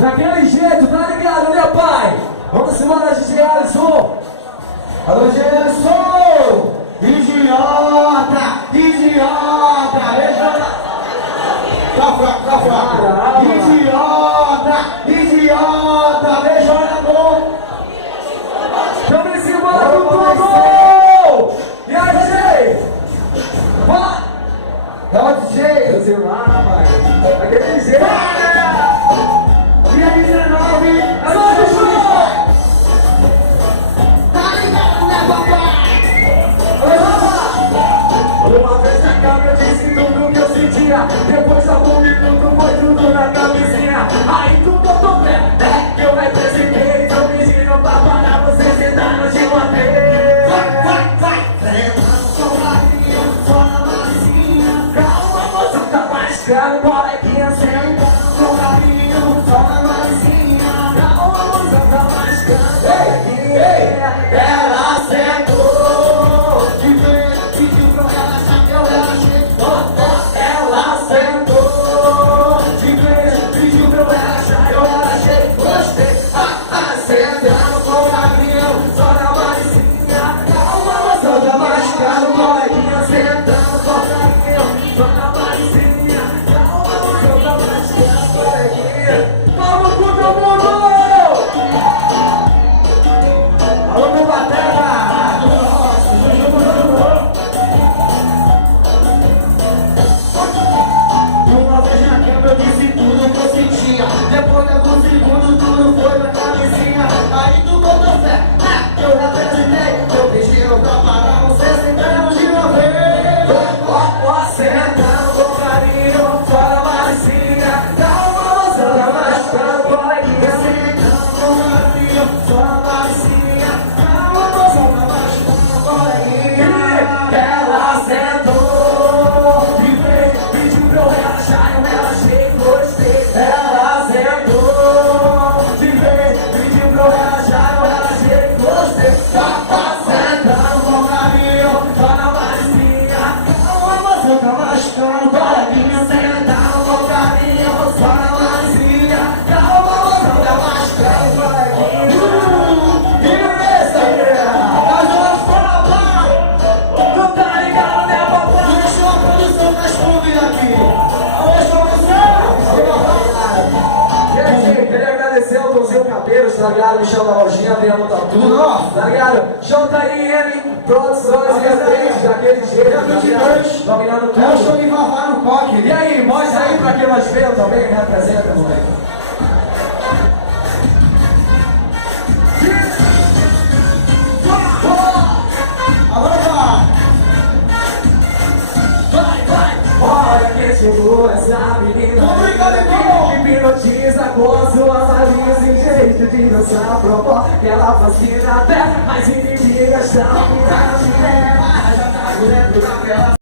Daquele jeito, tá ligado, né, pai? Vamos embora, DJ Alisson. Alô, DJ Alisson. Idiota, idiota. Tá fraco. Idiota. Beijo na mão. Vamos embora com tudo. E aí, DJ? Vai. É o DJ. Eu sei lá, rapaz. Daquele jeito. Dia 19, é só de show! Tá ligado, né, papai? Uma vez na cama eu disse tudo que eu sentia. Depois algum minuto foi tudo na camisinha. Aí tu botou pé, que eu representei. Tô pedindo pra parar, você sentando de uma vez. Vai! Tremando com carinho, só na macinha. Calma, moça, tá mais caro, coleguinha, sentando com carinho, só na macinha. Calma, moça, tá mais caro, coleguinha. Ela sentou, de frente, pediu pra eu relaxar, eu relaxei. Ela sentou, de frente, pediu pra eu relaxar, eu relaxei. Gostei, sentando com carinho, só na macinha. Calma, moça, tá mais caro, coleguinha, sentando com carinho, só na macinha. Calma, moça, tá mais caro, coleguinha. Vamos com todo mundo! Alô, meu batera! Uma vez na cama eu disse tudo que eu sentia. Depois de alguns segundos tudo foi pra camisinha. Aí tu botou fé, eu representei. Eu pedi pra parar, você sentando de uma vez. Sentando com carinho, fora a macinha. Calma, moça, tá mais caro, coleguinha. Sentando com carinho, fora a macinha. Calma, moça, tá mais caro, coleguinha. Ela sentou, de frente, pediu pra eu relaxar, eu relaxei, gostei. Ela sentou, de frente, pediu pra eu relaxar, eu relaxei, gostei. Sentando com carinho, só na macinha. Calma, moça, tá mais caro, coleguinha. Sentando com carinho, só na macinha. Calma, moça, tá mais caro, coleguinha. E esse nós vamos para lá. Tu tá ligado, né, papai? Deixa a produção das clubes aqui. Alô, gente, queria agradecer ao Donzinho Cabelos, tá ligado? Michel da Lojinha, Adriano Tatu, tá ligado? JIM Produções e Efeitos, daquele jeito, tá ligado? Dominando tudo. É o show de Vavá no coque. E aí, mostra aí pra quem nós veio também, representa, moleque. Olha quem chegou, essa menina que hipnotiza com sua malícia e jeito de dançar. Propor que ela fascina até as inimigas estão mirando. Já tá dentro daquela